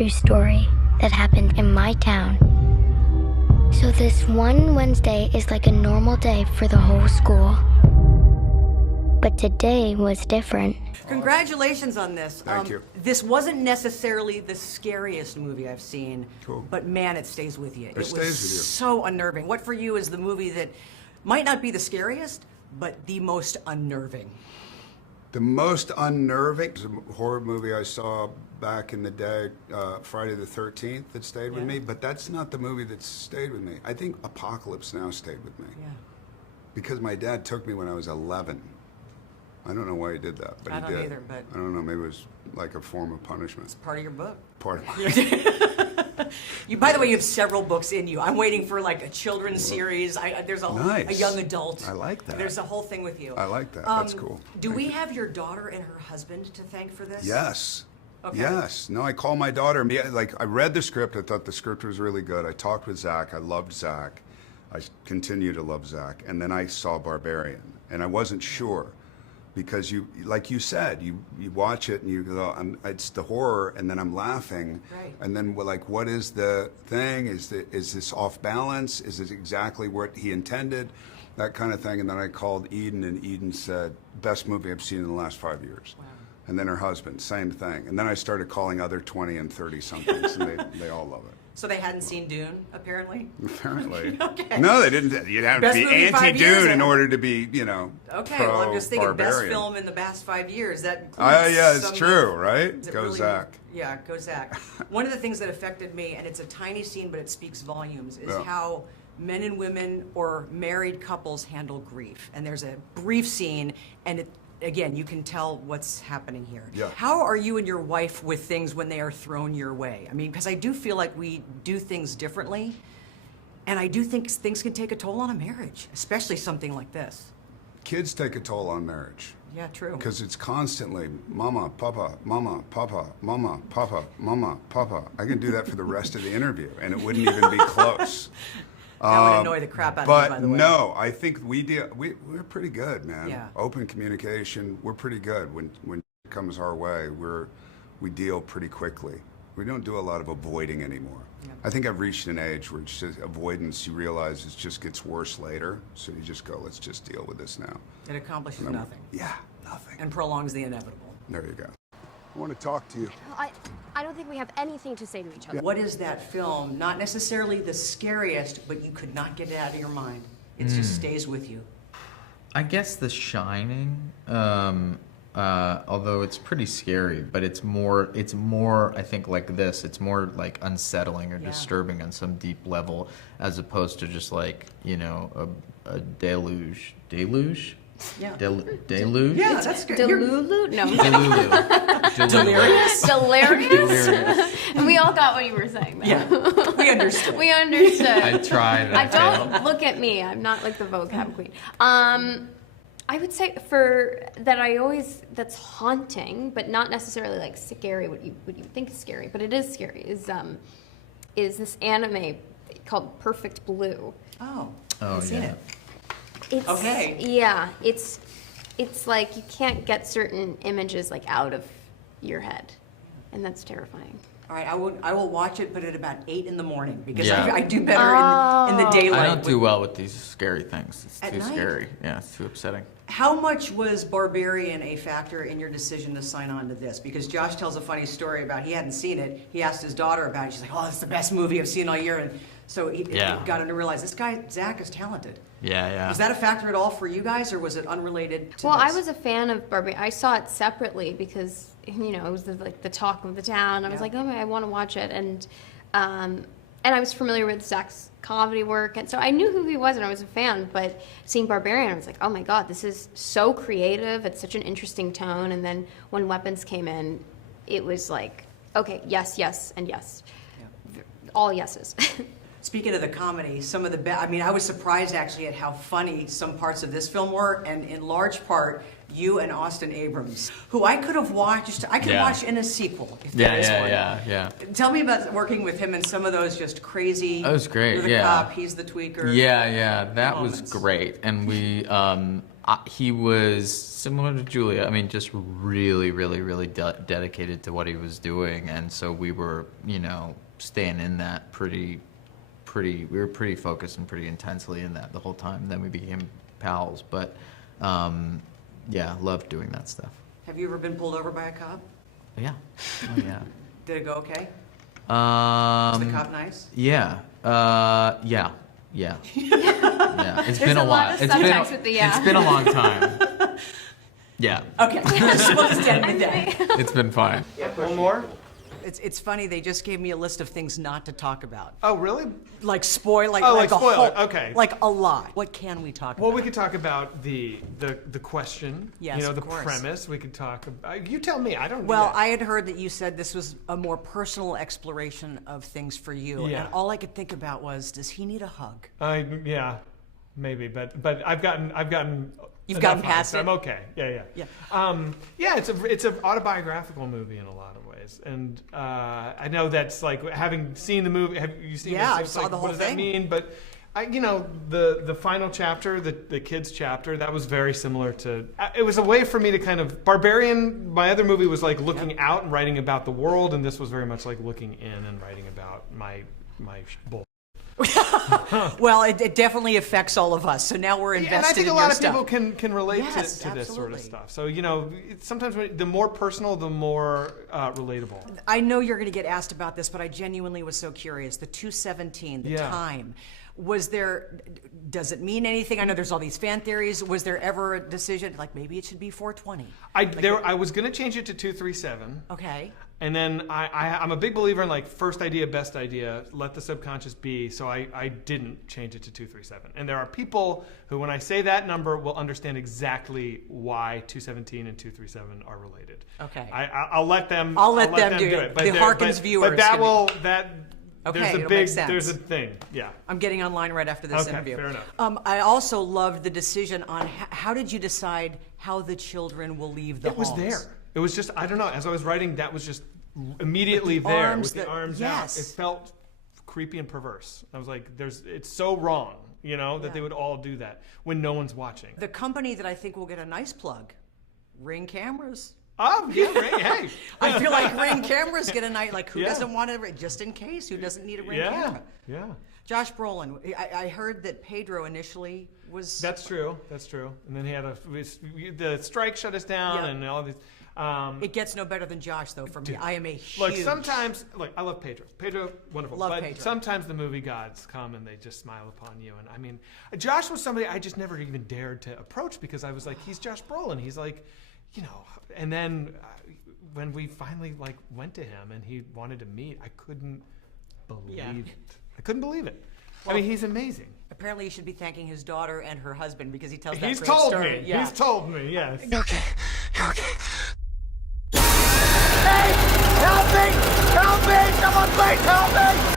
true story that happened in my town. So this one Wednesday is like a normal day for the whole school. But today was different. Congratulations on this. Thank you. This wasn't necessarily the scariest movie I've seen, Cool. but man, it stays with you. It stays with you. So unnerving. What for you is the movie that might not be the scariest, but the most unnerving? The most unnerving is a horror movie I saw back in the day, Friday the 13th, that stayed with Yeah. me, but that's not the movie that stayed with me. I think Apocalypse Now stayed with me. Yeah. Because my dad took me when I was 11. I don't know why he did that, but I he don't did. either, but- I don't know, maybe it was like a form of punishment. It's part of your book. Part of my You, by the way, you have several books in you. I'm waiting for like a children's series. There's a Nice. young adult. I like that. There's a whole thing with you. I like that. That's cool. Do Thank we you. have your daughter and her husband to thank for this? Yes. Okay. Yes. No, I call my daughter. Like, I read the script. I thought the script was really good. I talked with Zach. I loved Zach. I continue to love Zach. And then I saw Barbarian, and I wasn't sure because you, like you said, you watch it and you go, it's the horror, and then I'm laughing. Right. And then we're like, what is the thing? Is this off balance? Is this exactly what he intended? That kind of thing. And then I called Eden, and Eden said, best movie I've seen in the last 5 years. Wow. And then her husband, same thing. And then I started calling other 20 and 30 somethings, and they all love it. So they hadn't seen Dune, apparently? Apparently. Okay. No, they didn't. You'd have Best to be movie in 5 years, anti-Dune in huh? order to be, Okay, pro well, I'm just thinking best Barbarian. film in the past 5 years. That Yeah, it's some- true, right? Is it Go really- Zach. Yeah, go Zach. One of the things that affected me, and it's a tiny scene, but it speaks volumes, is Yeah. how men and women or married couples handle grief. And there's a brief scene, and again, you can tell what's happening here. Yeah. How are you and your wife with things when they are thrown your way? I mean, because I do feel like we do things differently, and I do think things can take a toll on a marriage, especially something like this. Kids take a toll on marriage. Yeah, true. Because it's constantly mama, papa, mama, papa, mama, papa, mama, papa. I can do that for the rest of the interview, and it wouldn't even be close. That would annoy the crap out of me, But by the way. no, I think we're pretty good, man. Yeah. Open communication, we're pretty good. When it comes our way, we deal pretty quickly. We don't do a lot of avoiding anymore. Yeah. I think I've reached an age where it's just avoidance, you realize it just gets worse later. So you just go, let's just deal with this now. It accomplishes And I'm- nothing Yeah, nothing. and prolongs the inevitable. There you go. I want to talk to you. I don't think we have anything to say to each other. What is that film? Not necessarily the scariest, but you could not get it out of your mind. It just stays with you. I guess The Shining, although it's pretty scary, but it's more, I think, like this. It's more like unsettling or Yeah. disturbing on some deep level, as opposed to just like, a deluge. Deluge? Yeah. Deluge? Yeah, that's good. You're- Delulu? No. Delulu. Delirious? Delirious? And we all got what you were saying. Though. Yeah, we understood. We understood. I tried. I don't look at me. I'm not like the vocab queen. I would say that's haunting, but not necessarily like scary. What you think is scary, but it is scary. Is this anime called Perfect Blue? Oh, Oh, I've seen yeah. it. It's, Okay. Yeah, it's like you can't get certain images like out of your head, and that's terrifying. All right, I will watch it, but at about 8 in the morning because Yeah. I do better in the daylight. I don't do well with these scary things. It's At too night? scary. Yeah, it's too upsetting. How much was Barbarian a factor in your decision to sign on to this? Because Josh tells a funny story about he hadn't seen it. He asked his daughter about it. She's like, "Oh, it's the best movie I've seen all year." And so he Yeah. got him to realize this guy Zach is talented. Yeah. Was that a factor at all for you guys, or was it unrelated to Well, this? I was a fan of Barbarian. I saw it separately because it was like the talk of the town. I was Yeah. like, oh, I want to watch it, and I was familiar with Zach's comedy work, and so I knew who he was, and I was a fan. But seeing Barbarian, I was like, oh my god, this is so creative. It's such an interesting tone. And then when Weapons came in, it was like, okay, yes, and yes, all yeses. Speaking of the comedy, some of the I was surprised actually at how funny some parts of this film were, and in large part, you and Austin Abrams, who I could have watched. I could Yeah. watch in a sequel if there is one. Yeah. Tell me about working with him and some of those just crazy. That was great, You're the yeah. cop, he's the tweaker. Yeah, that was moments. great. And we, He was similar to Julia. I mean, just really, really, really dedicated to what he was doing, and so we were, staying in that we were pretty focused and pretty intensely in that the whole time. Then we became pals, but yeah, loved doing that stuff. Have you ever been pulled over by a cop? Yeah, oh, yeah. Did it go okay? Was the Um, cop nice? yeah, yeah. Yeah. It's been a a lot while. of It's subtext with the yeah. It's been a long time. Yeah. Okay. Just want to stand with that. It's been fine. One more? It's funny, they just gave me a list of things not to talk about. Oh, really? Like spoil, like, Oh, like like a spoiler, whole, okay. like a lot. What can we talk Well, about? we could talk about the question. Yes, the of course. premise. We could talk about. You tell me. I don't. Well, yeah. I had heard that you said this was a more personal exploration of things for you, Yeah. and all I could think about was, does he need a hug? Yeah, maybe, but I've gotten. You've enough gotten hugs. past it? I'm okay. Yeah. Yeah. It's an autobiographical movie in a lot of ways, and I know that's like having seen the movie. Have you seen? Yeah, this? I It's saw like, the whole What does that thing. mean? But the final chapter, the kids chapter, that was very similar to. It was a way for me to kind of Barbarian. My other movie was like looking out and writing about the world, and this was very much like looking in and writing about my bull. Well, it definitely affects all of us. So now we're invested And I think in a lot your of stuff. people can relate Yes, to this sort of absolutely. stuff. So sometimes the more personal, the more relatable. I know you're going to get asked about this, but I genuinely was so curious. The 217, the Yeah. time, was there? Does it mean anything? I know there's all these fan theories. Was there ever a decision like maybe it should be 420? I was going to change it to 237. Okay. And then I'm a big believer in like first idea, best idea, let the subconscious be. So I didn't change it to 237. And there are people who, when I say that number, will understand exactly why 217 and 237 are related. Okay. I'll let them. I'll let them do it. But The there- Harkins but- viewers But that can- will Okay, There's a it'll big. make sense. There's a thing. Yeah. I'm getting online right after this Okay, interview. fair enough. I also loved the decision on how did you decide how the children will leave the It was homes? there. It was just, I don't know, as I was writing, that was just immediately With the there arms with the that- arms yes. out. It felt creepy and perverse. I was like, it's so wrong, that they would all do that when no one's watching. The company that I think will get a nice plug, Ring Cameras. Oh, yeah, right, hey. I feel like Ring Cameras get a night. Like who Yeah. doesn't want to? Just in case, who doesn't need a Ring Yeah, camera? yeah. Josh Brolin. I heard that Pedro initially was. That's true. And then he had the strike shut us down Yeah. and all these. It gets no better than Josh though for me. I am a huge. Like sometimes, I love Pedro. Pedro, wonderful. Love but Pedro. sometimes the movie gods come and they just smile upon you. And I mean, Josh was somebody I just never even dared to approach because I was like, he's Josh Brolin. He's like, And then when we finally went to him and he wanted to meet, I couldn't believe it. I couldn't believe it. I mean, he's amazing. Apparently, you should be thanking his daughter and her husband because he tells that He's great told story. me. Yeah. He's told me. Yes. Okay. Hey! Help me! Help me! Someone please help me!